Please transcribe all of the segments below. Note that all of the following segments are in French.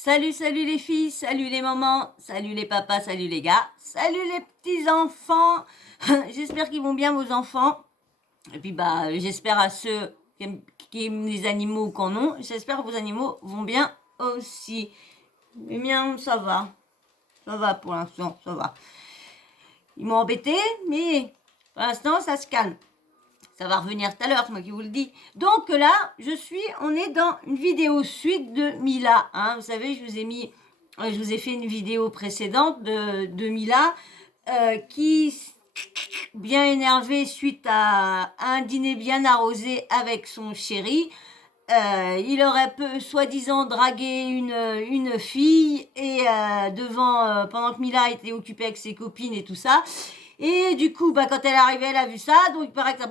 Salut, salut les filles, salut les mamans, salut les papas, salut les gars, salut les petits enfants. J'espère qu'ils vont bien vos enfants. Et puis j'espère à ceux qui aiment les animaux ou qu'on non, j'espère que vos animaux vont bien aussi. Les miens, ça va pour l'instant, ça va. Ils m'ont embêté, mais pour l'instant ça se calme. Ça va revenir tout à l'heure, c'est moi qui vous le dis. Donc là, on est dans une vidéo suite de Mila. Hein. Vous savez, je vous ai fait une vidéo précédente de Mila qui, bien énervée suite à un dîner bien arrosé avec son chéri, il aurait soi-disant dragué une fille et pendant que Mila était occupée avec ses copines et tout ça. Et du coup, quand elle est arrivée, elle a vu ça, donc il paraît que ça,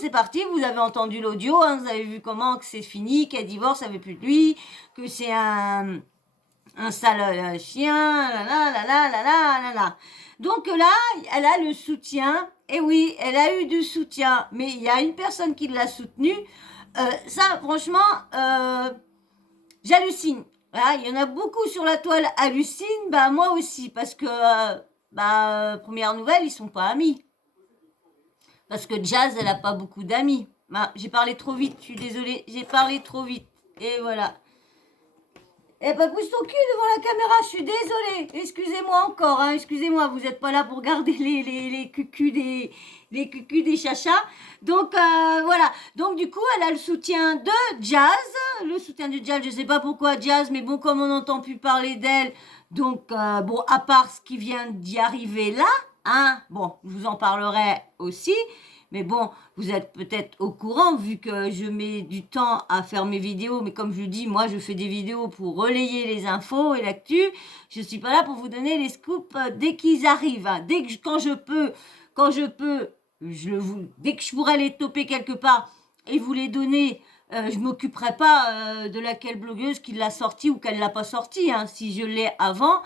c'est parti, vous avez entendu l'audio, hein, vous avez vu comment que c'est fini, qu'elle divorce, elle veut plus de lui, que c'est un sale chien, là. Donc là, elle a le soutien, et oui, elle a eu du soutien, mais il y a une personne qui l'a soutenue, ça, franchement, j'hallucine. Voilà, il y en a beaucoup sur la toile hallucinent, moi aussi, parce que, première nouvelle, ils sont pas amis. Parce que Jazz, elle a pas beaucoup d'amis. J'ai parlé trop vite, je suis désolée, j'ai parlé trop vite. Et voilà. Eh pousse ton cul devant la caméra, je suis désolée. Excusez-moi encore, hein, excusez-moi, vous n'êtes pas là pour garder les cucus des chachas. Donc voilà. Donc du coup, elle a le soutien de Jazz. Le soutien de Jazz, je sais pas pourquoi Jazz, mais bon, comme on n'entend plus parler d'elle, donc à part ce qui vient d'y arriver là, hein, bon, je vous en parlerai aussi. Mais bon, vous êtes peut-être au courant vu que je mets du temps à faire mes vidéos. Mais comme je vous dis, moi, je fais des vidéos pour relayer les infos et l'actu. Je ne suis pas là pour vous donner les scoops dès qu'ils arrivent. Hein. Quand je peux, dès que je pourrais les toper quelque part et vous les donner, je m'occuperai pas de laquelle blogueuse qui l'a sorti ou qu'elle l'a pas sorti. Hein. Si je l'ai avant,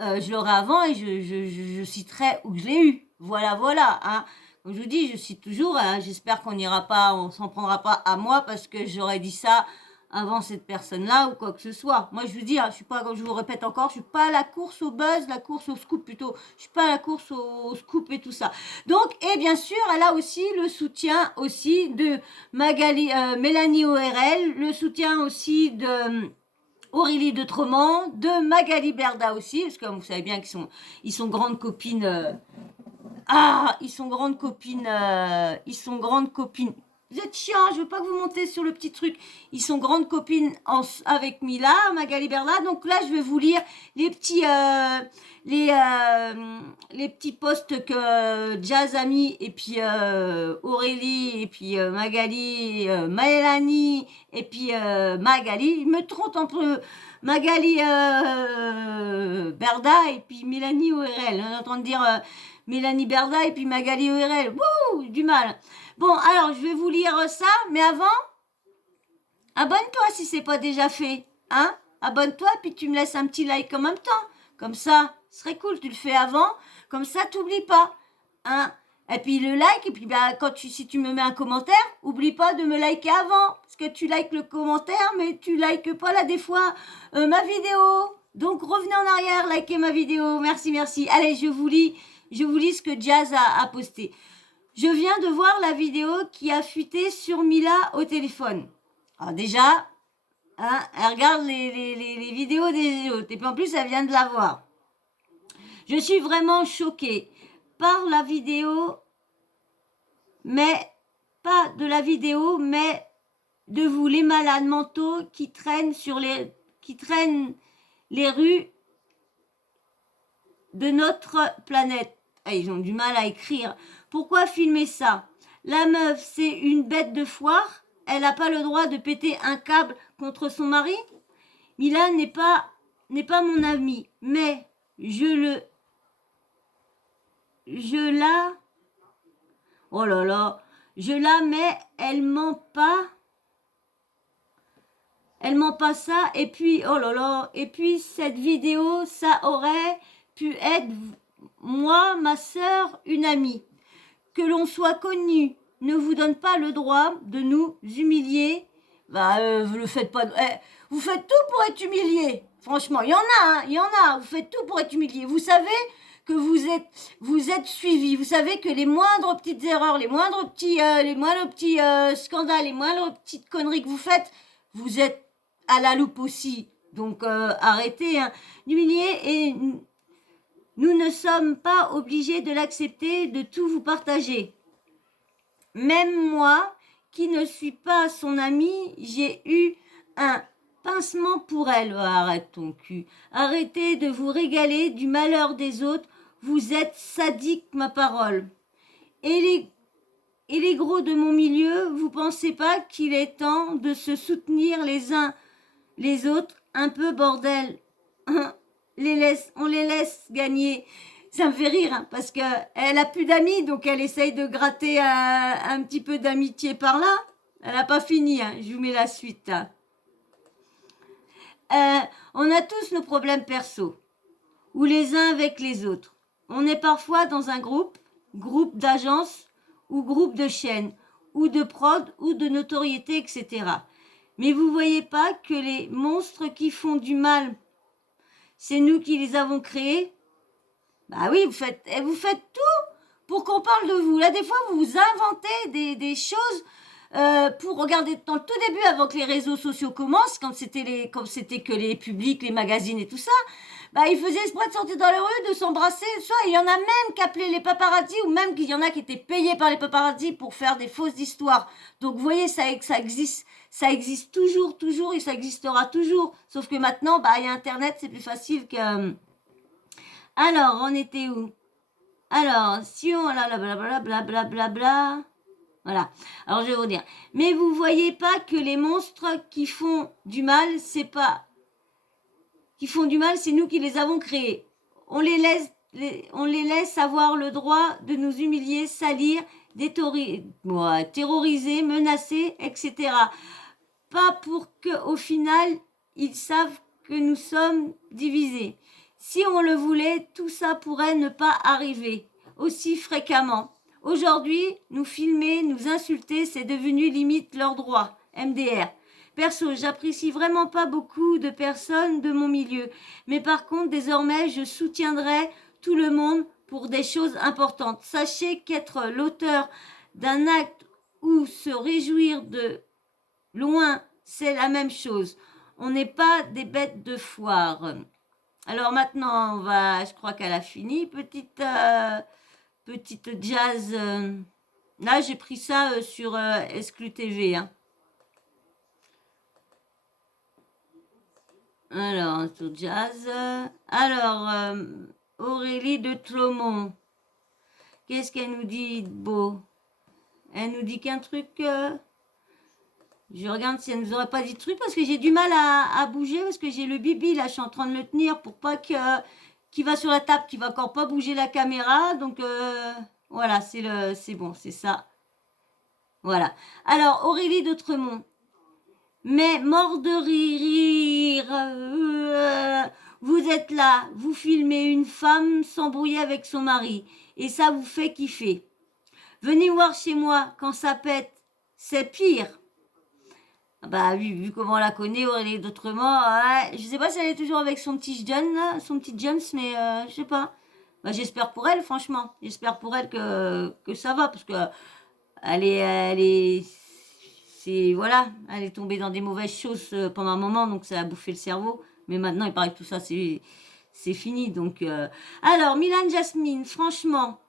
je l'aurai avant et je citerai où je l'ai eu. Voilà. Hein. Comme je vous dis, je cite toujours, hein, j'espère on s'en prendra pas à moi parce que j'aurais dit ça avant cette personne-là ou quoi que ce soit. Moi, je vous dis, hein, je suis pas, comme je vous répète encore, je suis pas à la course au buzz, la course au scoop plutôt. Je suis pas à la course au scoop et tout ça. Donc, et bien sûr, elle a aussi le soutien aussi de Mélanie ORL, le soutien aussi de Aurélie de Tremont, de Magali Berda aussi, parce que vous savez bien ils sont grandes copines. Ils sont grandes copines. Vous êtes chiant, je veux pas que vous montez sur le petit truc. Ils sont grandes copines avec Mila, Magali Berda. Donc là, je vais vous lire les petits posts que Jazz a mis, et puis Aurélie, et puis Magali, Mélanie, et puis Magali. Ils me trompent entre Magali Berda et puis Mélanie ORL. On entend dire Mélanie Berda et puis Magali ORL. Wouh, du mal. Bon, alors, je vais vous lire ça, mais avant, abonne-toi si c'est pas déjà fait. Hein? Abonne-toi, puis tu me laisses un petit like en même temps. Comme ça, ce serait cool, tu le fais avant. Comme ça, t'oublies pas. Hein? Et puis le like, et puis si tu me mets un commentaire, oublie pas de me liker avant. Parce que tu likes le commentaire, mais tu likes pas là des fois ma vidéo. Donc revenez en arrière, likez ma vidéo. Merci. Allez, je vous lis ce que Jazz a posté. Je viens de voir la vidéo qui a fuité sur Mila au téléphone. Alors déjà, hein, elle regarde les vidéos des autres. Et puis en plus, elle vient de la voir. Je suis vraiment choquée par la vidéo, mais pas de la vidéo, mais de vous, les malades mentaux qui traînent les rues de notre planète. Ils ont du mal à écrire. Pourquoi filmer ça? La meuf, c'est une bête de foire. Elle n'a pas le droit de péter un câble contre son mari. Mila n'est pas mon amie, mais je la, mais elle ment pas. Elle ment pas ça. Et puis, et puis cette vidéo, ça aurait pu être moi, ma sœur, une amie. Que l'on soit connu ne vous donne pas le droit de nous humilier. Vous le faites pas. Vous faites tout pour être humilié. Franchement, il y en a, hein, il y en a. Vous faites tout pour être humilié. Vous savez que vous êtes suivi. Vous savez que les moindres petites erreurs, les moindres petits scandales, les moindres petites conneries que vous faites, vous êtes à la loupe aussi. Donc arrêtez hein, d'humilier et nous ne sommes pas obligés de l'accepter, de tout vous partager. Même moi, qui ne suis pas son amie, j'ai eu un pincement pour elle. Oh, arrête ton cul. Arrêtez de vous régaler du malheur des autres. Vous êtes sadique, ma parole. Et les gros de mon milieu, vous pensez pas qu'il est temps de se soutenir les uns les autres un peu, bordel? On les laisse gagner. Ça me fait rire, hein, parce qu'elle a plus d'amis, donc elle essaye de gratter un petit peu d'amitié par là. Elle n'a pas fini, hein. Je vous mets la suite. Hein. On a tous nos problèmes perso, ou les uns avec les autres. On est parfois dans un groupe d'agence, ou groupe de chaîne, ou de prod, ou de notoriété, etc. Mais vous voyez pas que les monstres qui font du mal, c'est nous qui les avons créés? Bah oui, vous faites tout pour qu'on parle de vous. Là, des fois, vous vous inventez des choses pour regarder dans le tout début, avant que les réseaux sociaux commencent, quand c'était que les publics, les magazines et tout ça, bah ils faisaient exprès de sortir dans les rues, de s'embrasser, soit il y en a même qui appelaient les paparazzis, ou même qu'il y en a qui étaient payés par les paparazzis pour faire des fausses histoires. Donc vous voyez, ça existe toujours, et ça existera toujours. Sauf que maintenant, bah il y a Internet, c'est plus facile que... Alors, on était où? Alors, si on... Blablabla. Voilà. Alors, je vais vous dire. Mais vous voyez pas que les monstres qui font du mal, c'est nous qui les avons créés. On les laisse avoir le droit de nous humilier, salir, terroriser, menacer, etc. Pas pour qu'au final, ils savent que nous sommes divisés. Si on le voulait, tout ça pourrait ne pas arriver aussi fréquemment. Aujourd'hui, nous filmer, nous insulter, c'est devenu limite leur droit. MDR. Perso, j'apprécie vraiment pas beaucoup de personnes de mon milieu. Mais par contre, désormais, je soutiendrai tout le monde pour des choses importantes. Sachez qu'être l'auteur d'un acte ou se réjouir de loin, c'est la même chose. On n'est pas des bêtes de foire. Alors maintenant, je crois qu'elle a fini. Petite jazz. Là, j'ai pris ça sur Exclu TV. Hein. Alors, sur jazz. Alors, Aurélie de Tlomont. Qu'est-ce qu'elle nous dit de beau? Elle nous dit qu'un truc... Je regarde si elle nous aurait pas dit de truc parce que j'ai du mal à bouger parce que j'ai le bibi là, je suis en train de le tenir pour pas qu'il va sur la table, qu'il va encore pas bouger la caméra. Donc voilà, c'est bon, c'est ça. Voilà. Alors Aurélie d'Autremont. Mais mort de rire, vous êtes là, vous filmez une femme s'embrouiller avec son mari et ça vous fait kiffer. Venez voir chez moi quand ça pète, c'est pire. Bah vu comment on la connaît, Aurélie d'Autremont, ouais, je sais pas si elle est toujours avec son petit John là, son petit James, mais je sais pas. Bah, j'espère pour elle, franchement. J'espère pour elle que ça va, parce que voilà, elle est tombée dans des mauvaises choses pendant un moment, donc ça a bouffé le cerveau. Mais maintenant, il paraît que tout ça, c'est fini. Donc, alors, Milan Jasmine, franchement,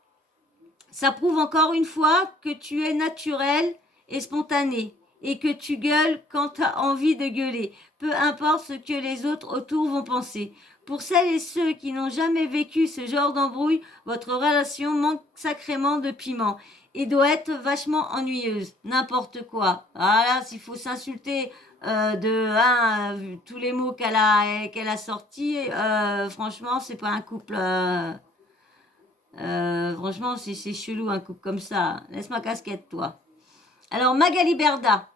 ça prouve encore une fois que tu es naturel et spontané et que tu gueules quand tu as envie de gueuler, peu importe ce que les autres autour vont penser. Pour celles et ceux qui n'ont jamais vécu ce genre d'embrouille, votre relation manque sacrément de piment et doit être vachement ennuyeuse. N'importe quoi. Voilà, s'il faut s'insulter tous les mots qu'elle a sortis, franchement, c'est pas un couple... franchement, c'est chelou un couple comme ça. Laisse ma casquette, toi. Alors, Magali Berda.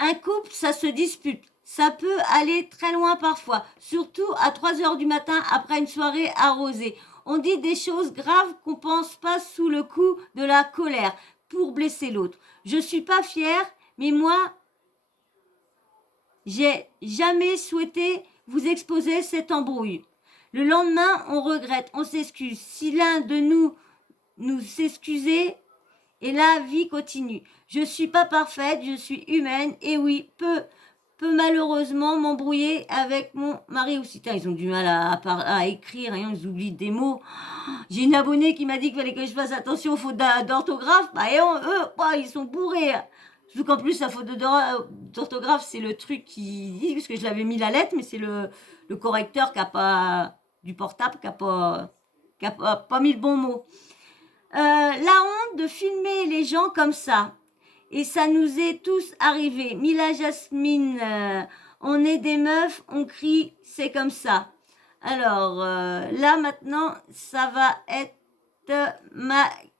Un couple, ça se dispute. Ça peut aller très loin parfois, surtout à 3 heures du matin après une soirée arrosée. On dit des choses graves qu'on pense pas sous le coup de la colère pour blesser l'autre. Je suis pas fière, mais moi, j'ai jamais souhaité vous exposer cette embrouille. Le lendemain, on regrette, on s'excuse. Si l'un de nous s'excusait, et la vie continue. Je ne suis pas parfaite, je suis humaine, et oui, peut malheureusement m'embrouiller avec mon mari aussi. Ils ont du mal à écrire, hein, ils oublient des mots. J'ai une abonnée qui m'a dit qu'il fallait que je fasse attention aux fautes d'orthographe. Eux, ils sont bourrés. Surtout qu'en plus, la faute d'orthographe, c'est le truc qui dit, parce que je l'avais mis la lettre, mais c'est le correcteur qui a pas, du portable qui a pas mis le bon mot. La honte de filmer les gens comme ça. Et ça nous est tous arrivé. Mila Jasmine, on est des meufs, on crie, c'est comme ça. Alors, là maintenant, ça va être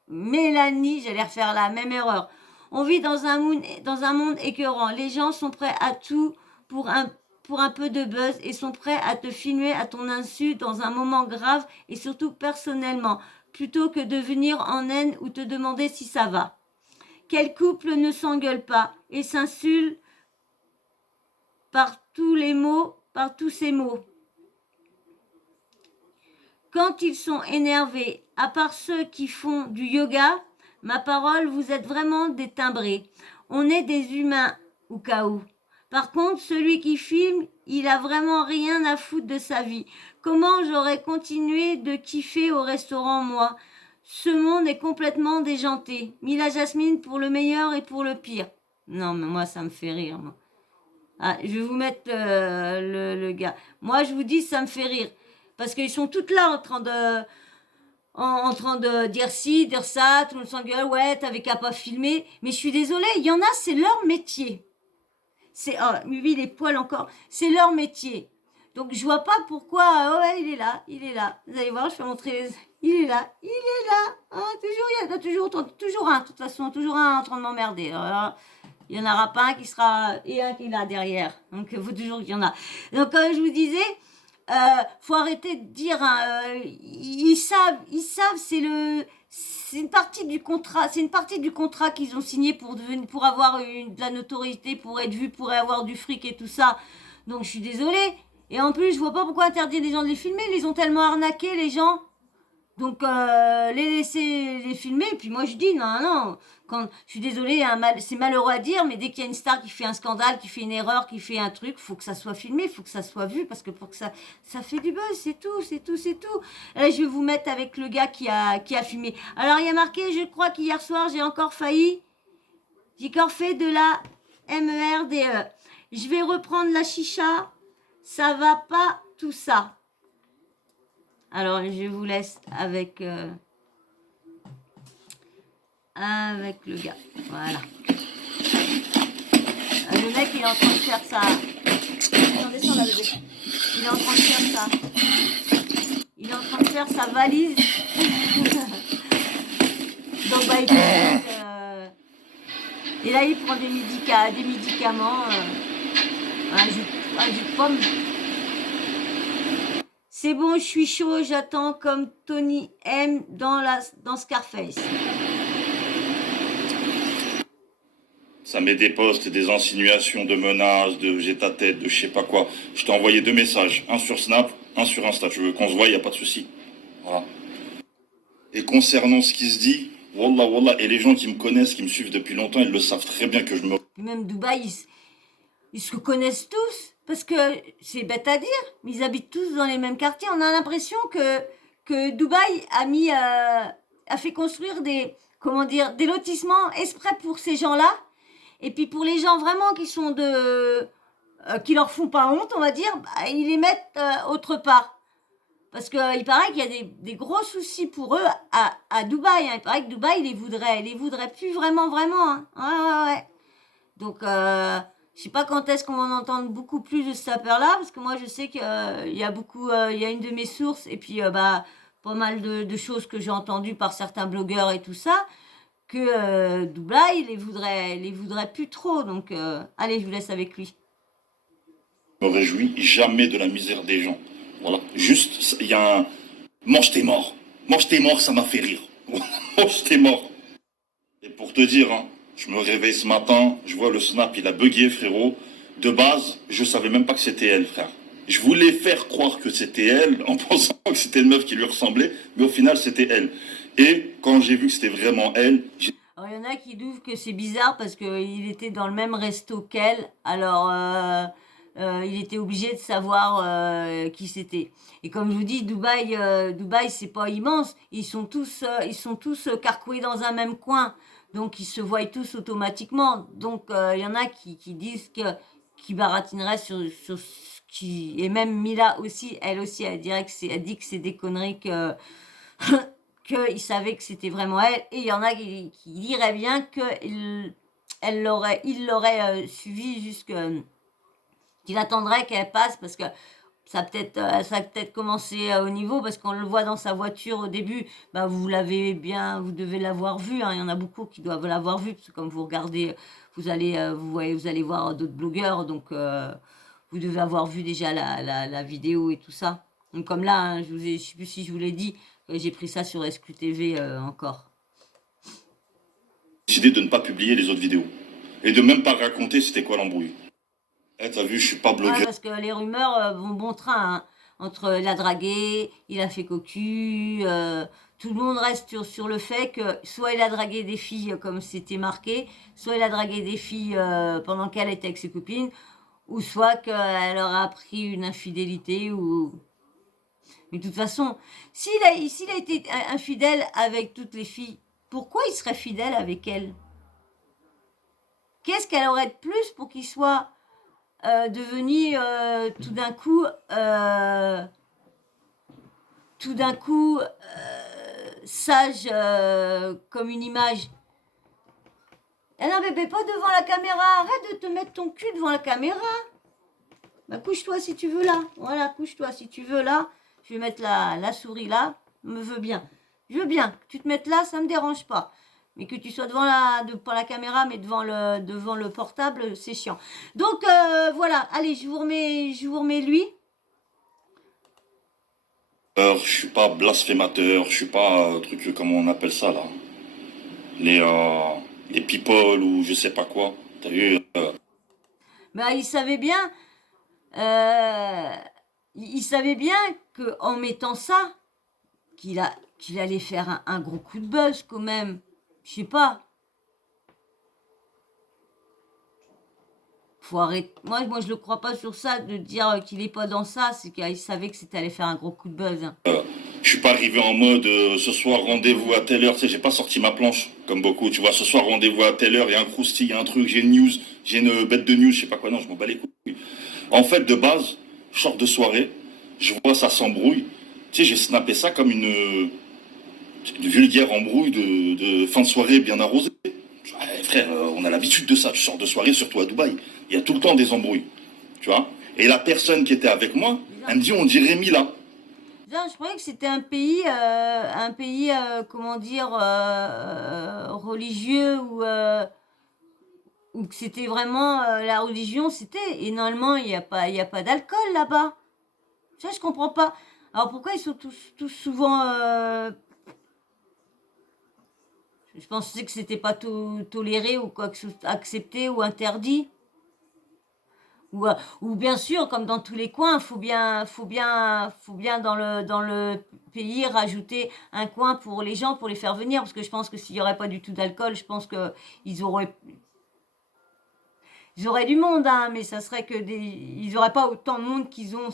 Mélanie, j'allais refaire la même erreur. On vit dans un monde écœurant. Les gens sont prêts à tout pour un peu de buzz et sont prêts à te filmer à ton insu dans un moment grave et surtout personnellement, plutôt que de venir en haine ou te demander si ça va. Quel couple ne s'engueule pas et s'insulte par tous ces mots. Quand ils sont énervés, à part ceux qui font du yoga, ma parole, vous êtes vraiment des timbrés. On est des humains, au cas où. Par contre, celui qui filme, il a vraiment rien à foutre de sa vie. Comment j'aurais continué de kiffer au restaurant, moi ? Ce monde est complètement déjanté. Mila Jasmine pour le meilleur et pour le pire. Non, mais moi, ça me fait rire, moi. Ah, je vais vous mettre le gars. Moi, je vous dis, ça me fait rire. Parce qu'ils sont toutes là en train de dire ci, dire ça, tout le monde s'engueule, ouais, t'avais qu'à pas filmer. Mais je suis désolée, il y en a, c'est leur métier. Lui, les poils encore, c'est leur métier. Donc, je vois pas pourquoi, ouais, il est là. Vous allez voir, je vais montrer, il est là. Ah, il y en a toujours un, de toute façon, toujours un en train de m'emmerder. Alors, il y en aura pas un qui sera, et un qui est là derrière. Donc, il faut toujours qu'il y en a. Donc, comme je vous disais, faut arrêter de dire, ils savent, c'est une partie du contrat qu'ils ont signé pour avoir de la notoriété, pour être vu, pour avoir du fric et tout ça. Donc je suis désolée. Et en plus, je vois pas pourquoi interdire les gens de les filmer. Ils les ont tellement arnaqués, les gens. Donc les laisser les filmer. Et puis moi je dis non. Quand je suis désolée, c'est malheureux à dire, mais dès qu'il y a une star qui fait un scandale, qui fait une erreur, qui fait un truc, faut que ça soit filmé, faut que ça soit vu, parce que pour que ça fait du buzz, c'est tout. Là, je vais vous mettre avec le gars qui a filmé. Alors il y a marqué, je crois qu'hier soir j'ai encore fait de la MERDE. Je vais reprendre la chicha, ça va pas tout ça. Alors je vous laisse avec le gars. Voilà. Le mec, il est en train de faire ça. Descends là, bébé. Il est en train de faire ça. Il est en train de faire sa valise. Donc, il prend, et là, il prend des médicaments. Un jus de pomme. C'est bon, je suis chaud, j'attends comme Tony M dans Scarface. Ça met des posts, des insinuations, de menaces, de j'ai ta tête, de je sais pas quoi. Je t'ai envoyé 2 messages, un sur Snap, un sur Insta. Tu veux qu'on se voit, y a pas de souci. Voilà. Et concernant ce qui se dit, wallah, et les gens qui me connaissent, qui me suivent depuis longtemps, ils le savent très bien que je me... Même Dubaï, ils se connaissent tous, parce que c'est bête à dire, mais ils habitent tous dans les mêmes quartiers. On a l'impression que Dubaï a fait construire des lotissements exprès pour ces gens-là. Et puis pour les gens vraiment qui sont qui leur font pas honte, on va dire, ils les mettent autre part. Parce qu'il paraît qu'il y a des gros soucis pour eux à Dubaï. Hein. Il paraît que Dubaï, ils les voudraient plus vraiment. Hein. Ouais. Donc, je sais pas quand est-ce qu'on va en entendre beaucoup plus de cette affaire-là, parce que moi, je sais qu'il y a beaucoup, il y a une de mes sources, et puis pas mal de choses que j'ai entendues par certains blogueurs et tout ça, que Dubaï, les voudrait plus trop. Donc, allez, je vous laisse avec lui. Je me réjouis jamais de la misère des gens. Voilà. Juste, il y a un... Mange tes morts, ça m'a fait rire. Mange tes morts. Et pour te dire, hein, je me réveille ce matin, je vois le snap, il a bugué, frérot. De base, je savais même pas que c'était elle, frère. Je voulais faire croire que c'était elle, en pensant que c'était une meuf qui lui ressemblait, mais au final, c'était elle. Et quand j'ai vu que c'était vraiment elle, Alors, il y en a qui trouvent que c'est bizarre parce qu'il était dans le même resto qu'elle. Alors, il était obligé de savoir qui c'était. Et comme je vous dis, Dubaï, c'est pas immense. Ils sont tous carcoués dans un même coin. Donc, ils se voient tous automatiquement. Donc, il y en a qui disent qui baratineraient sur ce qui... Et même Mila aussi, elle aussi, elle dit que c'est des conneries qu'il savait que c'était vraiment elle, et il y en a qui diraient bien qu'il l'aurait suivi qu'il attendrait qu'elle passe, parce que ça a peut-être commencé au niveau, parce qu'on le voit dans sa voiture au début, bah vous devez l'avoir vu, hein, il y en a beaucoup qui doivent l'avoir vu, parce que comme vous regardez, vous allez voir d'autres blogueurs, donc vous devez avoir vu déjà la vidéo et tout ça. Donc comme là, hein, je sais plus si je vous l'ai dit, j'ai pris ça sur SQTV encore. décidé de ne pas publier les autres vidéos. Et de même pas raconter c'était quoi l'embrouille. Eh, t'as vu, je suis pas Ouais, blogueur. parce que les rumeurs vont bon train, hein. Entre la draguée, il a fait cocu, tout le monde reste sur le fait que soit il a dragué des filles comme c'était marqué, soit il a dragué des filles pendant qu'elle était avec ses copines, ou soit qu'elle aura appris une infidélité ou... Mais de toute façon, s'il a été infidèle avec toutes les filles, pourquoi il serait fidèle avec elle? Qu'est-ce qu'elle aurait de plus pour qu'il soit devenu tout d'un coup sage comme une image? Ah non, bébé, pas devant la caméra. Arrête de te mettre ton cul devant la caméra. Bah, couche-toi si tu veux là. Voilà, couche-toi si tu veux là. Je vais mettre la souris là. Me veux bien. Je veux bien que tu te mettes là, ça me dérange pas. Mais que tu sois pas la caméra, mais devant le portable, c'est chiant. Donc voilà, allez, je vous remets lui. Je suis pas blasphémateur, je suis pas truc, comment on appelle ça là. Les, euh, les people ou je sais pas quoi. T'as vu Bah, euh, il savait bien que en mettant ça, qu'il allait faire un gros coup de buzz quand même. Je sais pas. Faut arrêter. Moi, je le crois pas sur ça de dire qu'il est pas dans ça. C'est qu'il savait que c'était allait faire un gros coup de buzz, hein. Je suis pas arrivé en mode ce soir rendez-vous à telle heure, tu sais, j'ai pas sorti ma planche comme beaucoup, tu vois, ce soir rendez-vous à telle heure, il y a un croustille, il y a un truc, j'ai une news, j'ai une bête de news, je sais pas quoi, non, je m'en bats les couilles. En fait, de base, je sors de soirée, je vois ça s'embrouille, tu sais, j'ai snappé ça comme une vulgaire embrouille de fin de soirée bien arrosée. Ouais, frère, on a l'habitude de ça, tu sors de soirée, surtout à Dubaï, il y a tout le temps des embrouilles, tu vois. Et la personne qui était avec moi, elle me dit on dirait Mila. Non, je croyais que c'était un pays, comment dire, religieux ou que c'était vraiment la religion, c'était. Et normalement, il y a pas d'alcool là-bas. Ça, je comprends pas. Alors pourquoi ils sont tous souvent. Je pensais que c'était pas toléré ou quoi que accepté ou interdit. Ou bien sûr, comme dans tous les coins, faut bien dans le pays rajouter un coin pour les gens, pour les faire venir, parce que je pense que s'il y aurait pas du tout d'alcool, je pense que ils auraient du monde, hein, mais ça serait que ils auraient pas autant de monde qu'ils ont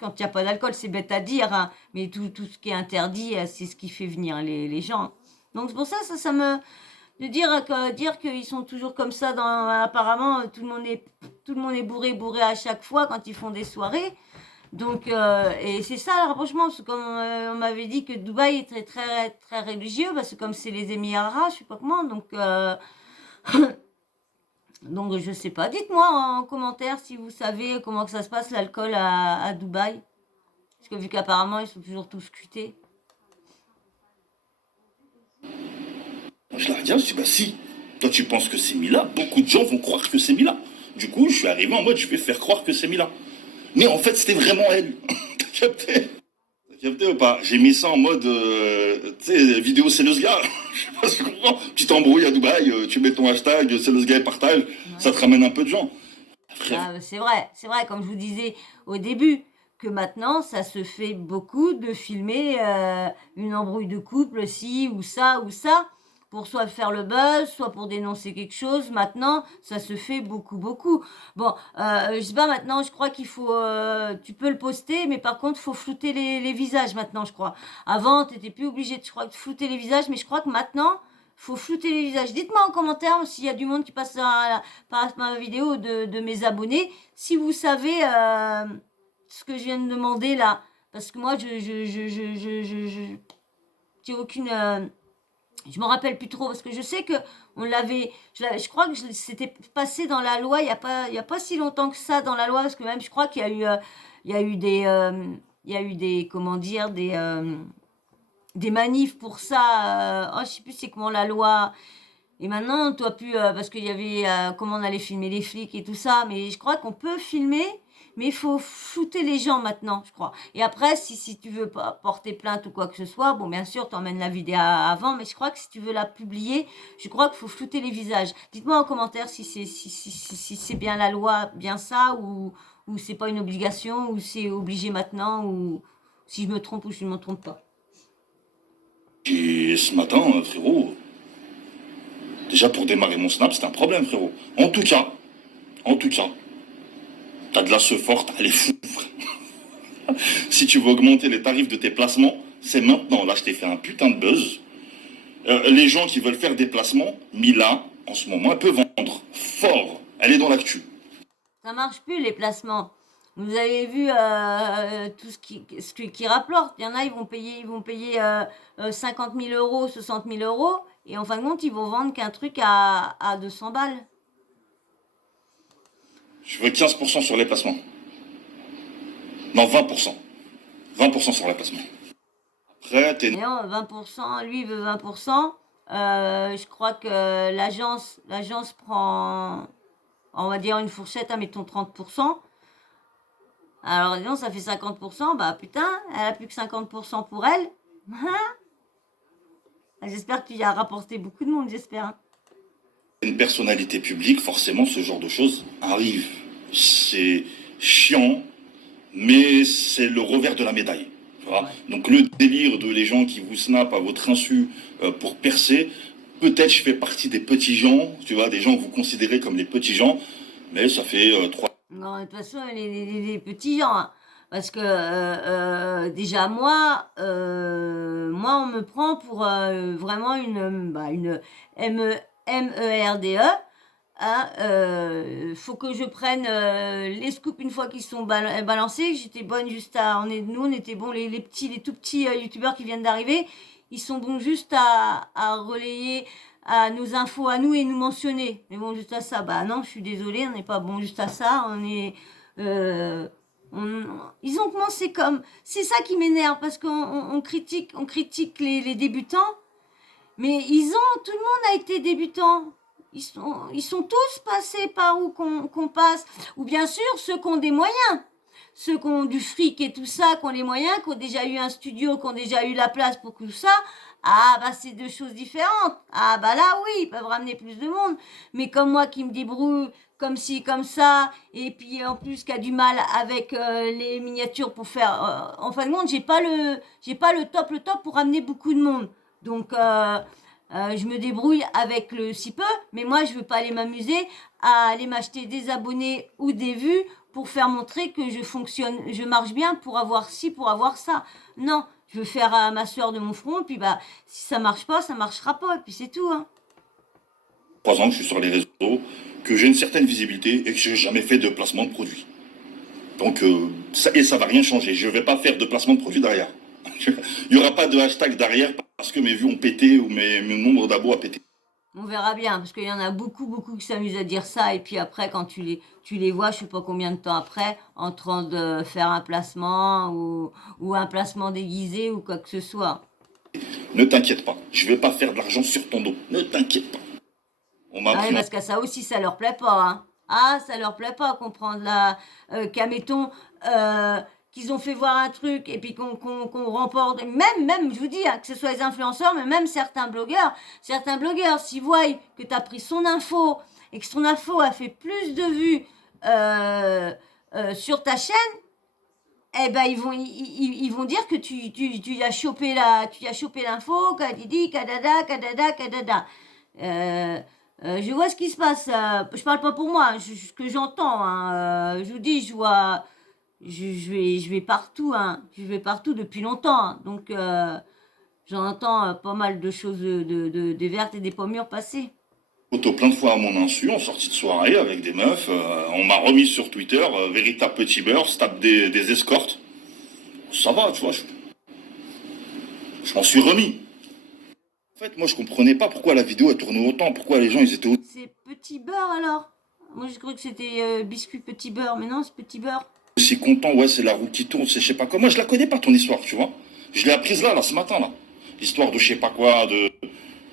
quand il n'y a pas d'alcool, c'est bête à dire, hein, mais tout ce qui est interdit, c'est ce qui fait venir les gens. Donc c'est pour ça me de dire qu'ils sont toujours comme ça apparemment tout le monde est bourré à chaque fois quand ils font des soirées. Donc et c'est ça le rapprochement, parce que comme on m'avait dit que Dubaï est très très très religieux, parce que comme c'est les Émirats arabes, je sais pas comment, donc je sais pas. Dites-moi en commentaire si vous savez comment que ça se passe l'alcool à Dubaï, parce que vu qu'apparemment ils sont toujours tous cuités. Je la regarde, je dis, bah si, toi tu penses que c'est Mila, beaucoup de gens vont croire que c'est Mila. Du coup, je suis arrivé en mode, je vais faire croire que c'est Mila. Mais en fait, c'était vraiment elle. T'as capté? T'as capté ou pas? J'ai mis ça en mode, tu sais, vidéo c'est le gars. Je sais pas si tu comprends. Petite embrouille à Dubaï, tu mets ton hashtag, c'est le gars et partage, ça te ramène un peu de gens. C'est vrai, comme je vous disais au début, que maintenant, ça se fait beaucoup de filmer une embrouille de couple, ci ou ça, pour soit faire le buzz, soit pour dénoncer quelque chose. Maintenant, ça se fait beaucoup, beaucoup. Bon, je sais pas, maintenant, je crois qu'il faut... tu peux le poster, mais par contre, il faut flouter les visages maintenant, je crois. Avant, tu n'étais plus obligé, je crois, de flouter les visages, mais je crois que maintenant, faut flouter les visages. Dites-moi en commentaire s'il y a du monde qui passe par ma vidéo de mes abonnés, si vous savez ce que je viens de demander là. Parce que moi, j'ai aucune... je me rappelle plus trop parce que je sais que on l'avait, je crois que c'était passé dans la loi il y a pas si longtemps que ça dans la loi parce que même je crois qu'il y a eu il y a eu des il y a eu des comment dire des manifs pour ça. Oh je sais plus c'est comment la loi. Et maintenant on doit plus parce qu'il y avait comment on allait filmer les flics et tout ça. Mais je crois qu'on peut filmer. Mais il faut flouter les gens maintenant, je crois. Et après, si tu veux pas porter plainte ou quoi que ce soit, bon, bien sûr, tu emmènes la vidéo avant, mais je crois que si tu veux la publier, je crois qu'il faut flouter les visages. Dites-moi en commentaire si c'est bien la loi, bien ça, ou c'est pas une obligation, ou c'est obligé maintenant, ou si je me trompe ou si je ne me trompe pas. Et ce matin, frérot, déjà pour démarrer mon snap, c'est un problème, frérot. En tout cas, t'as de la se forte, allez fou, frère. Si tu veux augmenter les tarifs de tes placements, c'est maintenant. Là, je t'ai fait un putain de buzz. Les gens qui veulent faire des placements, Mila, en ce moment, elle peut vendre fort. Elle est dans l'actu. Ça marche plus, les placements. Vous avez vu tout ce qui rapporte. Il y en a, ils vont payer 50 000 euros, 60 000 euros. Et en fin de compte, ils vont vendre qu'un truc à 200 balles. Je veux 15% sur les placements. Non, 20%. 20% sur les placements. Après, t'es... Non, 20%, lui, il veut 20%. Je crois que l'agence prend, on va dire, une fourchette, admettons 30%. Alors, disons, ça fait 50%. Bah, putain, elle a plus que 50% pour elle. J'espère que tu y as rapporté beaucoup de monde, j'espère. Hein. Une personnalité publique, forcément, ce genre de choses arrive. C'est chiant, mais c'est le revers de la médaille. Ouais. Donc le délire de les gens qui vous snapent à votre insu pour percer, peut-être je fais partie des petits gens, tu vois, des gens que vous considérez comme les petits gens, mais ça fait 3... Non, de toute façon, les petits gens, hein, parce que déjà moi, on me prend pour vraiment une MERDE. Hein, faut que je prenne les scoops une fois qu'ils sont balancés. J'étais bonne juste à... on était bons, les tout petits youtubeurs qui viennent d'arriver. Ils sont bons juste à relayer à nos infos à nous et nous mentionner. Mais bon, juste à ça, bah non, je suis désolée, on n'est pas bon juste à ça. On est... ils ont commencé comme... C'est ça qui m'énerve, parce qu'on critique les débutants. Mais tout le monde a été débutant. Ils sont tous passés par où qu'on passe. Ou bien sûr, ceux qui ont des moyens. Ceux qui ont du fric et tout ça, qui ont les moyens, qui ont déjà eu un studio, qui ont déjà eu la place pour tout ça. Ah, bah, c'est deux choses différentes. Ah, bah là, oui, ils peuvent ramener plus de monde. Mais comme moi qui me débrouille comme ci, comme ça, et puis en plus qui a du mal avec les miniatures pour faire... en fin de compte, j'ai pas le top pour ramener beaucoup de monde. Donc... je me débrouille avec le si peu, mais moi je veux pas aller m'amuser à aller m'acheter des abonnés ou des vues pour faire montrer que je fonctionne, je marche bien pour avoir ci, pour avoir ça. Non, je veux faire à ma soeur de mon front, puis bah si ça marche pas, ça marchera pas, et puis c'est tout. Hein. 3 ans que je suis sur les réseaux, que j'ai une certaine visibilité et que j'ai jamais fait de placement de produit. Donc ça va rien changer. Je vais pas faire de placement de produit derrière. Il n'y aura pas de hashtag derrière parce que mes vues ont pété ou mes nombres d'abos a pété. On verra bien, parce qu'il y en a beaucoup qui s'amusent à dire ça, et puis après, quand tu les vois, je sais pas combien de temps après, en train de faire un placement ou un placement déguisé ou quoi que ce soit. Ne t'inquiète pas, je vais pas faire de l'argent sur ton dos. Ne t'inquiète pas. On m'a pris... parce que ça aussi, ça leur plaît pas. Hein. Ah, ça leur plaît pas qu'on prenne qu'admettons... qu'ils ont fait voir un truc et puis qu'on remporte, même, je vous dis, hein, que ce soit les influenceurs, mais même certains blogueurs, s'ils voient que tu as pris son info et que son info a fait plus de vues sur ta chaîne, eh ben ils vont dire que tu as chopé l'info, kadidi, kadada, kadada, kadada. Je vois ce qui se passe. Je parle pas pour moi, ce que j'entends. Hein, je vous dis, je vais partout. Hein, je vais partout depuis longtemps. Hein, donc j'en entends pas mal de choses des vertes et des pas mûres passer. Photo plein de fois à mon insu, en sortie de soirée avec des meufs. On m'a remis sur Twitter, véritable petit beurre, se tape des escortes. Ça va, tu vois, je m'en suis remis. En fait, moi, je comprenais pas pourquoi la vidéo a tourné autant, pourquoi les gens, ils étaient C'est petit beurre alors? Moi je crois que c'était biscuit petit beurre, mais non, c'est petit beurre. aussi contents. Ouais, c'est la roue qui tourne, c'est je sais pas quoi. Moi, je la connais pas, ton histoire, tu vois. Je l'ai apprise là, ce matin, là. L'histoire de je sais pas quoi,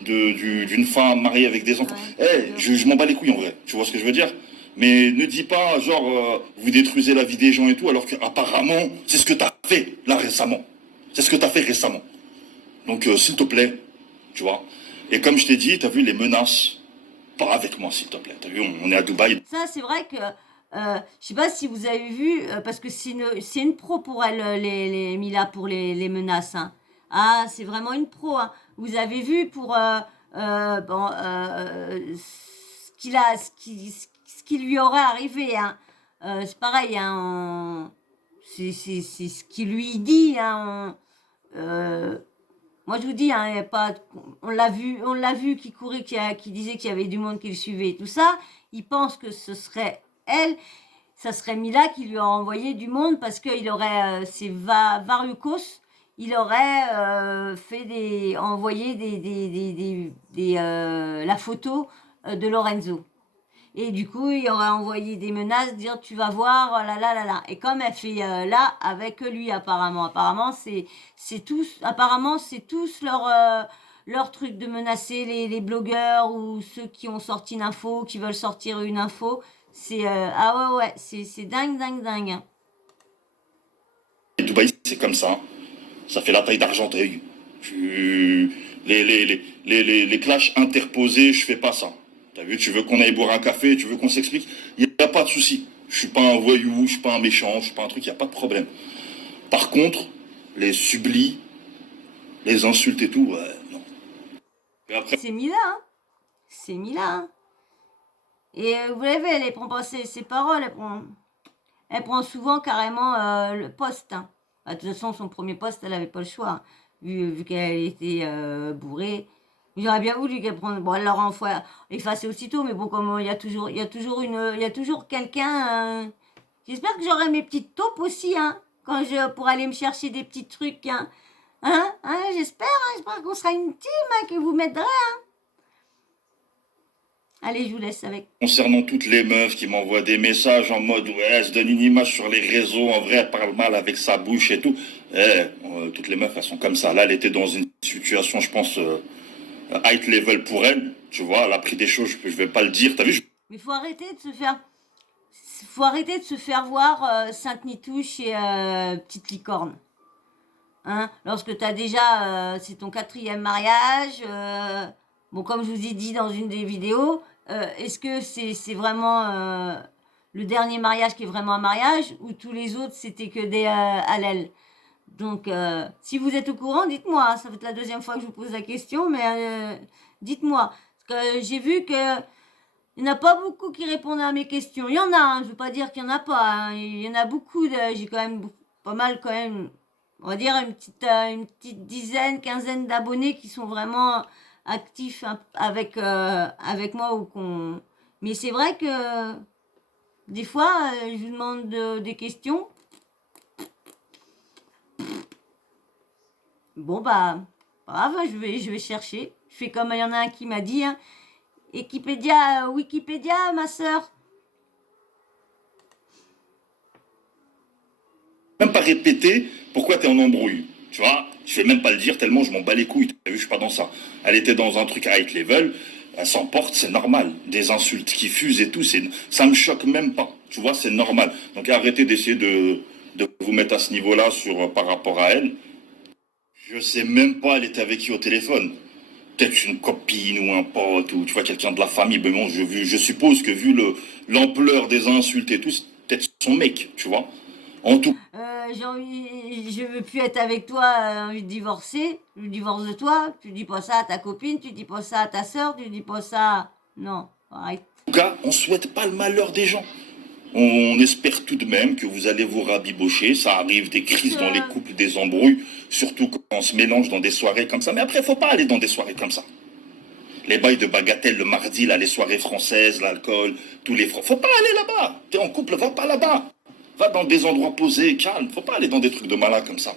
d'une femme mariée avec des enfants. Ouais, Je m'en bats les couilles, en vrai. Tu vois ce que je veux dire? Mais ne dis pas, genre, vous détruisez la vie des gens et tout, alors qu'apparemment, c'est ce que t'as fait, là, récemment. C'est ce que t'as fait récemment. Donc, s'il te plaît, tu vois. Et comme je t'ai dit, t'as vu les menaces. Pas avec moi, s'il te plaît. T'as vu, on est à Dubaï. Ça, c'est vrai que je sais pas si vous avez vu, parce que c'est une pro pour elle, Mila, pour les menaces. Hein. Ah, c'est vraiment une pro. Hein. Vous avez vu pour bon, ce qui lui aurait arrivé. Hein. C'est pareil. Hein, c'est ce qu'il lui dit. Hein, moi, je vous dis, hein, y a pas, on l'a vu qui courait, qui disait qu'il y avait du monde qui le suivait et tout ça. Il pense que ce serait elle, ça serait Mila qui lui a envoyé du monde parce qu'il aurait, c'est Variukos, il aurait envoyé la photo de Lorenzo. Et du coup, il aurait envoyé des menaces, dire tu vas voir, oh là là là là. Et comme elle fait là avec lui apparemment, apparemment c'est tous leur truc de menacer les blogueurs ou ceux qui ont sorti une info, qui veulent sortir une info. C'est ah ouais ouais, c'est dingue dingue dingue. Hein. Et Dubaï, c'est comme ça. Ça fait la taille d'Argenteuil. Les clashs interposés, je fais pas ça. T'as vu, tu veux qu'on aille boire un café, tu veux qu'on s'explique, il n'y a pas de souci. Je suis pas un voyou, je suis pas un méchant, je suis pas un truc, il n'y a pas de problème. Par contre, les sublis, les insultes et tout, ouais, non. Et après, C'est Mila, hein. C'est Mila. Hein. Et vous l'avez, elle prend pas ses paroles, elle prend souvent carrément le poste. Hein. Bah, de toute façon, son premier poste, elle n'avait pas le choix, hein, vu qu'elle était bourrée. J'aurais bien voulu qu'elle prenne. Bon, elle l'aura effacé aussitôt, mais bon, comme il y a toujours quelqu'un. J'espère que j'aurai mes petites taupes aussi, hein, pour aller me chercher des petits trucs, hein. Hein, j'espère qu'on sera une team, hein, que vous m'aiderez. Hein. Allez, je vous laisse avec. concernant toutes les meufs qui m'envoient des messages en mode ouais, elle se donne une image sur les réseaux, en vrai, elle parle mal avec sa bouche et tout. Toutes les meufs, elles sont comme ça. Là, elle était dans une situation, je pense, high level pour elle. Tu vois, elle a pris des choses, je vais pas le dire. T'as vu, Mais faut arrêter de se faire voir Sainte-Nitouche et Petite Licorne. Hein, lorsque tu as déjà, c'est ton 4e mariage, bon, comme je vous ai dit dans une des vidéos, est-ce que c'est vraiment le dernier mariage qui est vraiment un mariage ou tous les autres c'était que des hallels? Donc, si vous êtes au courant, dites-moi. Hein, ça va être la 2e fois que je vous pose la question, mais dites-moi. Parce que j'ai vu que il n'y en a pas beaucoup qui répondent à mes questions. Il y en a, hein, je ne veux pas dire qu'il n'y en a pas. Hein, il y en a beaucoup. J'ai quand même pas mal quand même. On va dire une petite dizaine, quinzaine d'abonnés qui sont vraiment actifs hein, avec moi ou qu'on. Mais c'est vrai que des fois, je vous demande des questions. Bon bah, bravo, je vais chercher. Je fais comme il y en a un qui m'a dit. Hein, Wikipédia, ma sœur. même pas répéter pourquoi t'es en embrouille. Tu vois, je vais même pas le dire tellement je m'en bats les couilles. T'as vu, je suis pas dans ça. Elle était dans un truc high level, elle s'emporte, c'est normal. Des insultes qui fusent et tout, ça me choque même pas. Tu vois, c'est normal. Donc arrêtez d'essayer de vous mettre à ce niveau-là par rapport à elle. Je sais même pas, elle était avec qui au téléphone. peut-être une copine ou un pote ou tu vois quelqu'un de la famille. Mais bon, je suppose que vu l'ampleur des insultes et tout, c'est peut-être son mec, tu vois. En tout Je veux plus être avec toi, envie de divorcer. Je divorce de toi. Tu dis pas ça à ta copine, tu dis pas ça à ta soeur, tu dis pas ça. Non, arrête. cas, on souhaite pas le malheur des gens. On espère tout de même que vous allez vous rabibocher. Ça arrive des crises dans les couples, des embrouilles, surtout quand on se mélange dans des soirées comme ça. Mais après, faut pas aller dans des soirées comme ça. Les bails de bagatelle le mardi, là, les soirées françaises, l'alcool, tous les francs. Faut pas aller là-bas. T'es en couple, va pas là-bas. Va dans des endroits posés, calmes. Faut pas aller dans des trucs de malade comme ça.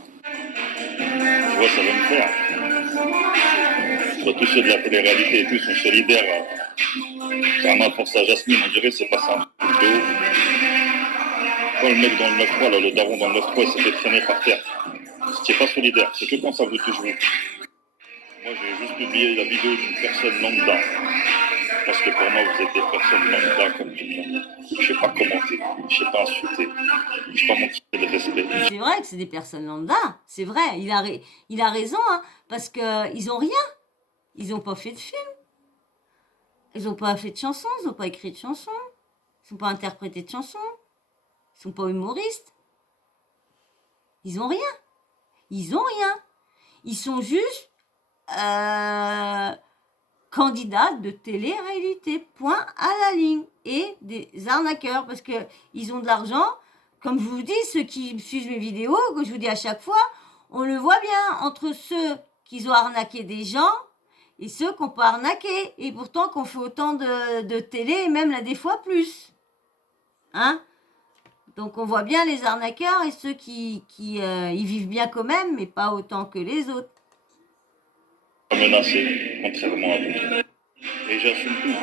Tu vois, ça va me faire. Tous ceux de la télé-réalité et tout sont solidaires. Ça m'a forcé à Jasmine, on dirait, c'est pas ça. Quand le mec dans le 9-3, là, le daron dans le 9-3, il s'est fait traîner par terre. C'est pas solidaire, c'est que quand ça vous touche vous. Moi, j'ai juste publié la vidéo d'une personne lambda. Parce que pour moi, vous êtes des personnes lambda comme tout le monde. Je sais pas commenter, je sais pas insulter, je sais pas manquer de respect. C'est vrai que c'est des personnes lambda, c'est vrai, il a raison, hein, parce qu'ils ont rien. Ils ont pas fait de film. Ils ont pas fait de chansons, ils ont pas écrit de chansons. Ils ont pas interprété de chansons. Ils sont pas humoristes. Ils ont rien. Ils ont rien. Ils sont juste candidats de télé-réalité. Point à la ligne. Et des arnaqueurs. Parce qu'ils ont de l'argent. Comme je vous dis, ceux qui suivent mes vidéos, que je vous dis à chaque fois, on le voit bien entre ceux qui ont arnaqué des gens et ceux qu'on peut arnaquer. Et pourtant qu'on fait autant de télé et même là des fois plus. Hein? Donc on voit bien les arnaqueurs et ceux qui y vivent bien quand même, mais pas autant que les autres. Menacé, contrairement à vous. Et j'assume tout.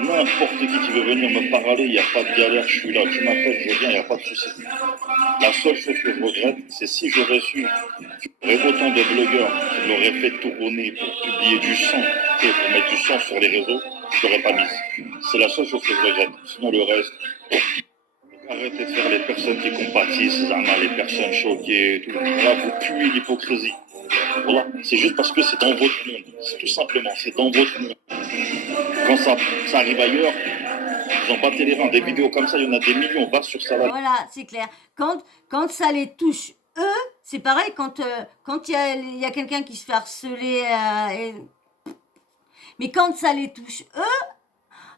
N'importe qui veut venir me parler, il n'y a pas de galère, je suis là. Tu m'appelles, je viens, il n'y a pas de souci. La seule chose que je regrette, c'est si j'aurais su qu'il y aurait autant de blogueurs qui l'auraient fait tourner pour publier du sang, pour mettre du sang sur les réseaux, je l'aurais pas mise. C'est la seule chose que je regrette. Sinon, le reste, arrêtez de faire les personnes qui compatissent, les personnes choquées et tout. Là, vous puez l'hypocrisie. Voilà, c'est juste parce que c'est dans votre monde. C'est tout simplement, c'est dans votre monde. Quand ça arrive ailleurs, ils ont battu les reins. Des vidéos comme ça, il y en a des millions. Va sur ça là. Voilà, c'est clair. Quand ça les touche, eux, c'est pareil. Quand il y a quelqu'un qui se fait harceler, mais quand ça les touche, eux,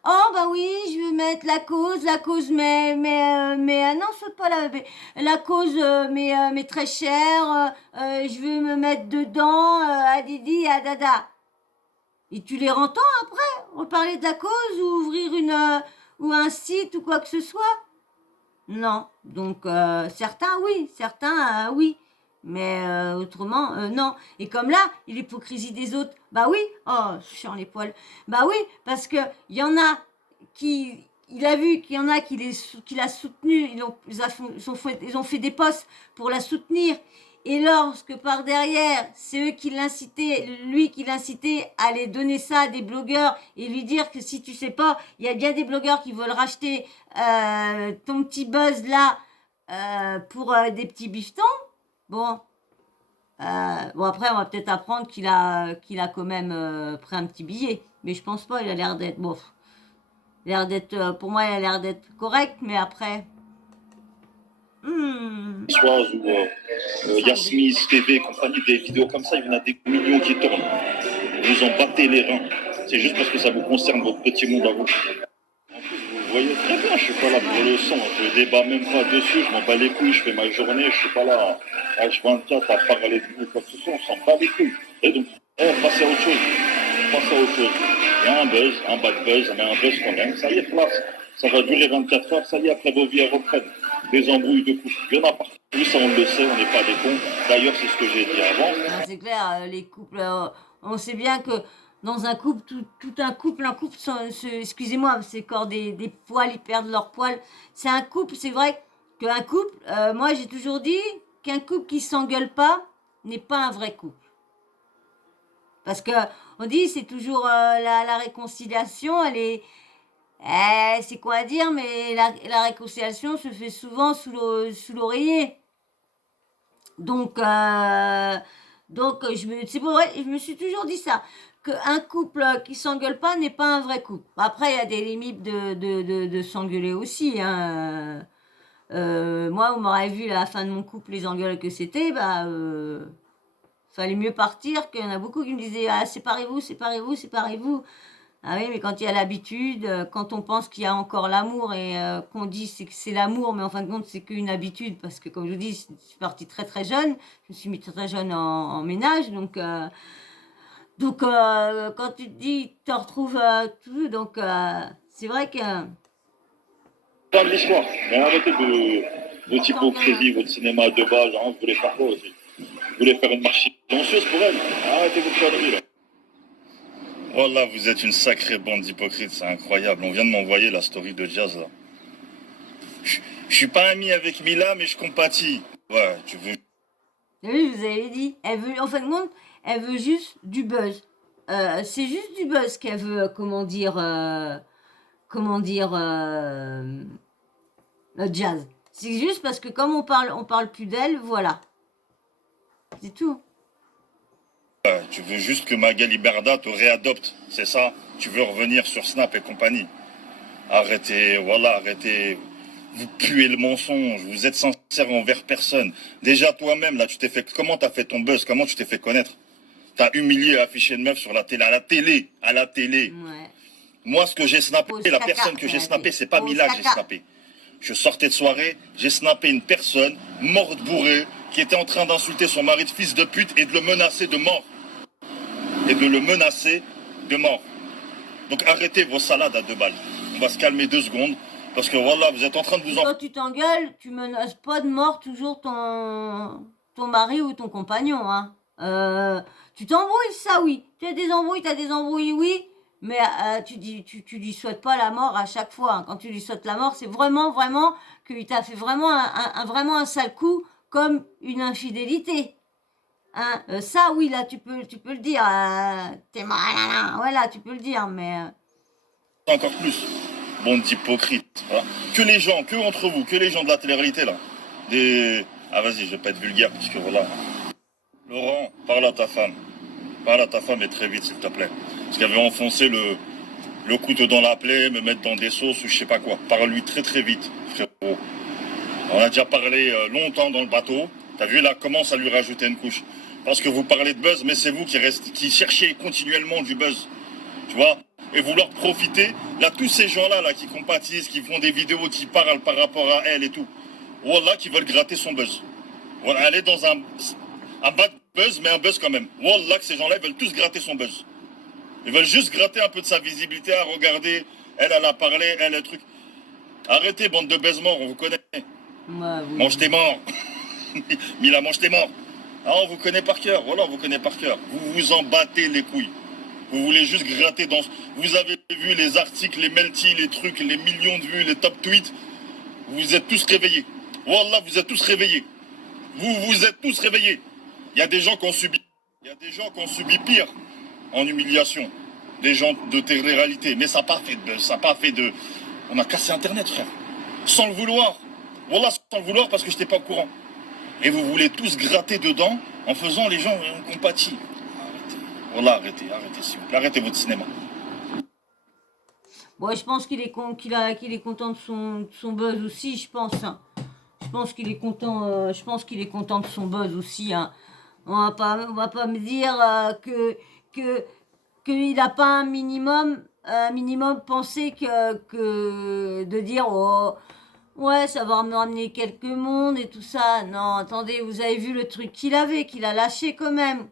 oh bah oui, je veux mettre la cause, mais non, saute pas la cause, mais très chère, je veux me mettre dedans, à Didi, à Dada. Et tu les rentends après, reparler de la cause ou ouvrir ou un site ou quoi que ce soit? Non. Donc certains oui, mais autrement non. Et comme là, l'hypocrisie des autres, bah oui, oh, chiant les poils. Bah oui, parce que il y en a il a vu qu'il y en a qui l'a soutenu, ils ont fait des posts pour la soutenir. Et lorsque par derrière, c'est eux qui l'incitaient, lui qui l'incitait à aller donner ça à des blogueurs et lui dire que si tu sais pas, il y a bien des blogueurs qui veulent racheter ton petit buzz là pour des petits bifetons. Bon, bon après on va peut-être apprendre qu'il a quand même pris un petit billet, mais je pense pas. Il a l'air d'être bon. Pour moi, il a l'air d'être correct, mais après. Soit ou Yasmine TV, compagnie, des vidéos comme ça, il y en a des millions qui tournent. Vous en battez les reins. C'est juste parce que ça vous concerne, votre petit monde à vous. En plus, vous voyez très bien, je suis pas là pour le son. Je débat même pas dessus, je m'en bats les couilles, je fais ma journée, je suis pas là à H24 à parler de vous, quoi que ce soit, on s'en bat les couilles. Et donc, passez à autre chose. Passez à autre chose. Il y a un buzz, un bad buzz, mais un buzz quand même. Ça y est, place. Ça va durer 24 heures, ça y est, après vos vies reprennent. Des embrouilles de couple. Il y en a partout. Ça, on le sait, on n'est pas des cons. D'ailleurs, c'est ce que j'ai dit avant. Non, c'est clair, les couples, on sait bien que dans un couple, un couple, excusez-moi, c'est encore des poils, ils perdent leurs poils. C'est un couple, c'est vrai qu'un couple, moi j'ai toujours dit qu'un couple qui s'engueule pas n'est pas un vrai couple. Parce que on dit c'est toujours la réconciliation, elle est, c'est quoi à dire, mais la réconciliation se fait souvent sous l'oreiller. Donc c'est pour vrai, je me suis toujours dit ça. qu'un couple qui s'engueule pas n'est pas un vrai couple. Après, il y a des limites de s'engueuler aussi. Hein. Moi, vous m'aurez vu à la fin de mon couple, les engueules que c'était, fallait mieux partir, qu'il y en a beaucoup qui me disaient ah, séparez-vous, séparez-vous, séparez-vous. Ah oui, mais quand il y a l'habitude, quand on pense qu'il y a encore l'amour et qu'on dit que c'est l'amour, mais en fin de compte, c'est qu'une habitude, parce que comme je vous dis, je suis partie très très jeune, je me suis mis très très jeune en ménage, donc quand tu te dis, tu te retrouves tout, donc c'est vrai que... Pas de l'histoire. Mais arrêtez votre hypocrisie, votre cinéma de base. Hein, vous voulez faire quoi aussi? Vous voulez faire une marche silencieuse pour elle? Arrêtez vos conneries là. Voilà, vous êtes une sacrée bande d'hypocrites, c'est incroyable. On vient de m'envoyer la story de Jazz là. Je suis pas ami avec Mila, mais je compatis. Ouais, tu veux. Oui, vous avez dit, elle veut, en fin de compte, elle veut juste du buzz. C'est juste du buzz qu'elle veut, Jazz. C'est juste parce que comme on parle plus d'elle, voilà. C'est tout. Ouais, tu veux juste que Magali Berda te réadopte, c'est ça? Tu veux revenir sur Snap et compagnie? Arrêtez, voilà, arrêtez. Vous puez le mensonge, vous êtes sincère envers personne. Déjà toi-même, là, tu t'es fait. Comment t'as fait ton buzz? Comment tu t'es fait connaître? T'as humilié, affiché une meuf sur la télé, à la télé. Ouais. Moi, ce que j'ai snappé, la personne que j'ai snappé, c'est pas Mila que j'ai snappé. Je sortais de soirée, j'ai snappé une personne morte bourrée qui était en train d'insulter son mari de fils de pute et de le menacer de mort. Donc arrêtez vos salades à 2 balles. On va se calmer 2 secondes. Parce que voilà, vous êtes en train de vous en... Quand tu t'engueules, tu menaces pas de mort toujours ton mari ou ton compagnon. Hein. Tu t'embrouilles, ça oui. Tu as des embrouilles, oui. Mais tu lui souhaites pas la mort à chaque fois. Hein. Quand tu lui souhaites la mort, c'est vraiment qu'il t'a fait vraiment vraiment un sale coup, comme une infidélité. Hein, ça oui, là tu peux le dire. T'es malin, voilà, tu peux le dire, mais... Encore plus. Bande d'hypocrites. Voilà. Que les gens, que entre vous, que les gens de la télé-réalité là. Ah vas-y, je vais pas être vulgaire parce que voilà. Laurent, parle à ta femme. Parle à ta femme et très vite s'il te plaît. Parce qu'elle veut enfoncer le couteau dans la plaie, me mettre dans des sauces ou je sais pas quoi. Parle-lui très très vite, frérot. On a déjà parlé longtemps dans le bateau. T'as vu là, commence à lui rajouter une couche. Parce que vous parlez de buzz, mais c'est vous qui cherchez continuellement du buzz. Tu vois? Et vouloir profiter. Là, tous ces gens-là là, qui compatissent, qui font des vidéos, qui parlent par rapport à elle et tout. Wallah, qui veulent gratter son buzz. Voilà, elle est dans un bad buzz, mais un buzz quand même. Wallah, que ces gens-là, ils veulent tous gratter son buzz. Ils veulent juste gratter un peu de sa visibilité à regarder. Elle a parlé, elle, le truc. Arrêtez, bande de baise-morts, on vous connaît. Ouais, oui. Mange tes morts. Mila, mange tes morts. Ah, on vous connaît par cœur. Voilà, on vous connaît par cœur. Vous vous en battez les couilles. Vous voulez juste gratter dans... Vous avez vu les articles, les melty, les trucs, les millions de vues, les top tweets. Vous êtes tous réveillés. Wallah, vous êtes tous réveillés. Vous êtes tous réveillés. Il y a des gens qui ont subi... pire en humiliation. Des gens de télé-réalité. Mais ça n'a pas fait de... Ça n'a pas fait de... On a cassé Internet, frère. Sans le vouloir. Wallah, sans le vouloir parce que je n'étais pas au courant. Et vous voulez tous gratter dedans en faisant les gens compatis. Voilà, arrêtez, s'il vous plaît. Arrêtez votre cinéma. Bon, je pense qu'il est content de son buzz aussi, je pense. Hein. Je pense qu'il est content de son buzz aussi. Hein. On va pas me dire qu'il n'a pas un minimum pensé que de dire oh ouais, ça va me ramener quelques mondes et tout ça. Non, attendez, vous avez vu le truc qu'il a lâché quand même.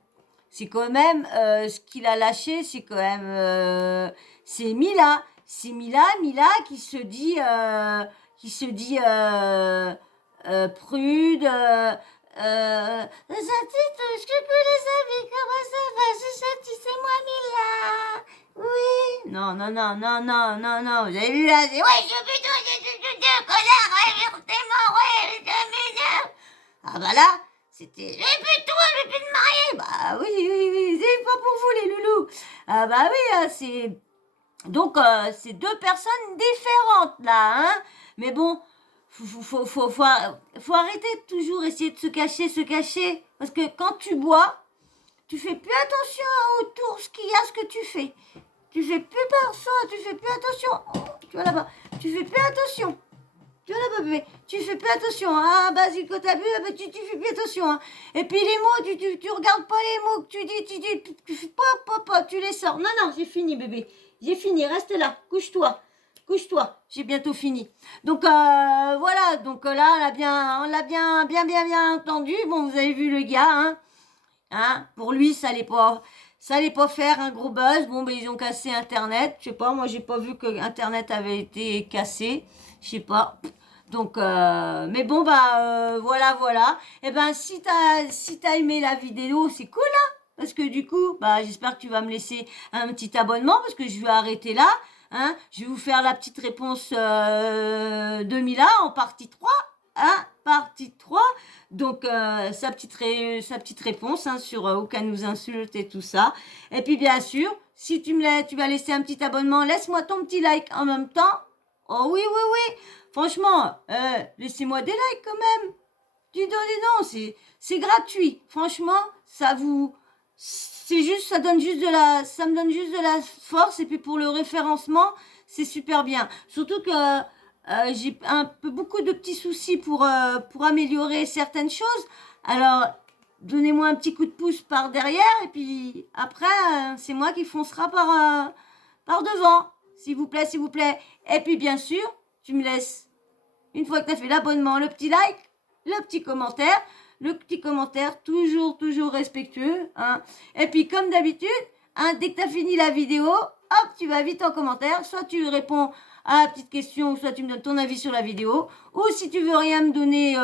C'est quand même, ce qu'il a lâché, c'est quand même, c'est Mila. C'est Mila qui se dit prude. Est-ce que les amis, comment ça va? C'est moi Mila. Oui. Non. Vous avez vu là? C'est ouais, je suis plutôt connard, ouais, forcément, ouais, ah bah là. C'était, j'ai plus de toi, j'ai plus de mariée. Bah oui, c'est pas pour vous les loulous. Ah bah oui, c'est... Donc, c'est 2 personnes différentes, là, hein. Mais bon, faut arrêter de toujours essayer de se cacher. Parce que quand tu bois, tu fais plus attention autour ce qu'il y a, ce que tu fais. Tu fais plus attention, tu fais plus attention. Oh, tu vois là-bas, tu fais plus attention. Tu vois là-bas, bébé, tu fais plus attention. Ah, vas-y, quand t'as bu, tu fais plus attention. Hein. Et puis les mots, tu regardes pas les mots que tu fais pas, tu les sors. Non, j'ai fini, bébé. J'ai fini, reste là, couche-toi. Couche-toi, j'ai bientôt fini. Donc voilà, donc là on l'a bien entendu. Bon, vous avez vu le gars, hein, pour lui ça allait pas faire un gros buzz. Bon, ben ils ont cassé Internet. Je sais pas, moi j'ai pas vu que Internet avait été cassé. Je sais pas. Donc, mais bon voilà. Et ben si t'as aimé la vidéo, c'est cool, hein, parce que du coup, j'espère que tu vas me laisser un petit abonnement parce que je vais arrêter là. Hein, je vais vous faire la petite réponse 2000 en partie 3. Hein, partie 3. Donc, sa petite réponse sur aucun nous insulte et tout ça. Et puis, bien sûr, si tu vas laisser un petit abonnement, laisse-moi ton petit like en même temps. Oh oui. Franchement, laissez-moi des likes quand même. Dis donc, c'est gratuit. Franchement, ça me donne juste de la force. Et puis pour le référencement, c'est super bien. Surtout que j'ai beaucoup de petits soucis pour améliorer certaines choses. Alors, donnez-moi un petit coup de pouce par derrière. Et puis après, c'est moi qui foncera par devant. S'il vous plaît. Et puis bien sûr, tu me laisses, une fois que tu as fait l'abonnement, le petit like, le petit commentaire. Le petit commentaire, toujours respectueux. Hein. Et puis, comme d'habitude, dès que tu as fini la vidéo, hop, tu vas vite en commentaire. Soit tu réponds à la petite question, soit tu me donnes ton avis sur la vidéo. Ou si tu veux rien me donner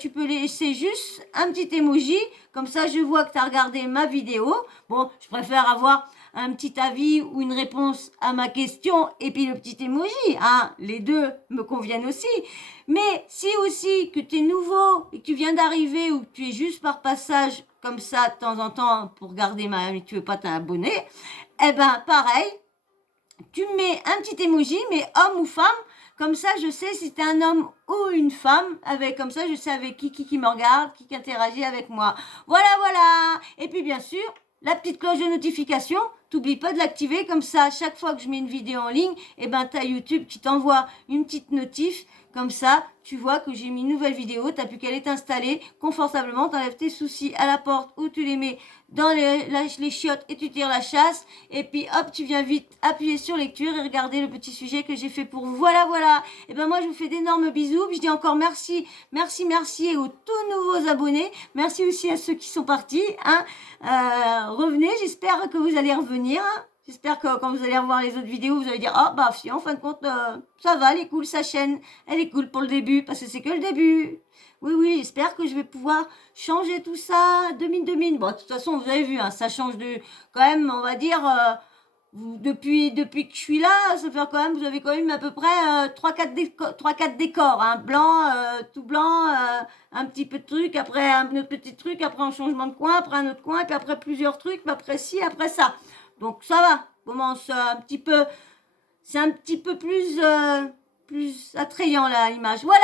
tu peux laisser juste un petit emoji. Comme ça, je vois que tu as regardé ma vidéo. Bon, je préfère avoir un petit avis ou une réponse à ma question et puis le petit emoji. Hein. Les deux me conviennent aussi. Mais si aussi que tu es nouveau et que tu viens d'arriver ou que tu es juste par passage comme ça de temps en temps pour regarder mais tu veux pas t'abonner, eh ben pareil, tu mets un petit emoji, mais homme ou femme, comme ça je sais si tu es un homme ou une femme, comme ça je sais avec qui me regarde, qui interagit avec moi. Voilà. Et puis bien sûr, la petite cloche de notification, t'oublies pas de l'activer, comme ça, chaque fois que je mets une vidéo en ligne, t'as YouTube qui t'envoie une petite notif, comme ça, tu vois que j'ai mis une nouvelle vidéo, t'as plus qu'à aller t'installer confortablement, t'enlèves tes soucis à la porte ou tu les mets dans les chiottes et tu tires la chasse, et puis hop, tu viens vite appuyer sur lecture et regarder le petit sujet que j'ai fait pour vous. Voilà. Et ben moi, je vous fais d'énormes bisous, puis je dis encore merci aux tout nouveaux abonnés, merci aussi à ceux qui sont partis, revenez, j'espère que vous allez revenir, hein. J'espère que quand vous allez revoir les autres vidéos, vous allez dire si en fin de compte, ça va, elle est cool, sa chaîne, elle est cool pour le début, parce que c'est que le début. Oui, j'espère que je vais pouvoir changer tout ça de mine. Bon, de toute façon, vous avez vu, ça change quand même, on va dire, depuis que je suis là, ça fait quand même, vous avez quand même à peu près 3-4 décors, blanc, tout blanc, un petit peu de truc, après un autre petit truc, après un changement de coin, après un autre coin, puis après plusieurs trucs, puis après ci, après ça. Donc ça va, commence c'est un petit peu plus attrayant là, l'image. Voilà.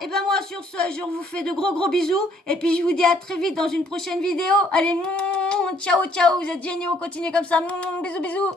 Et ben moi sur ce, je vous fais de gros bisous, et puis je vous dis à très vite dans une prochaine vidéo. Allez, ciao, vous êtes géniaux, continuez comme ça, bisous.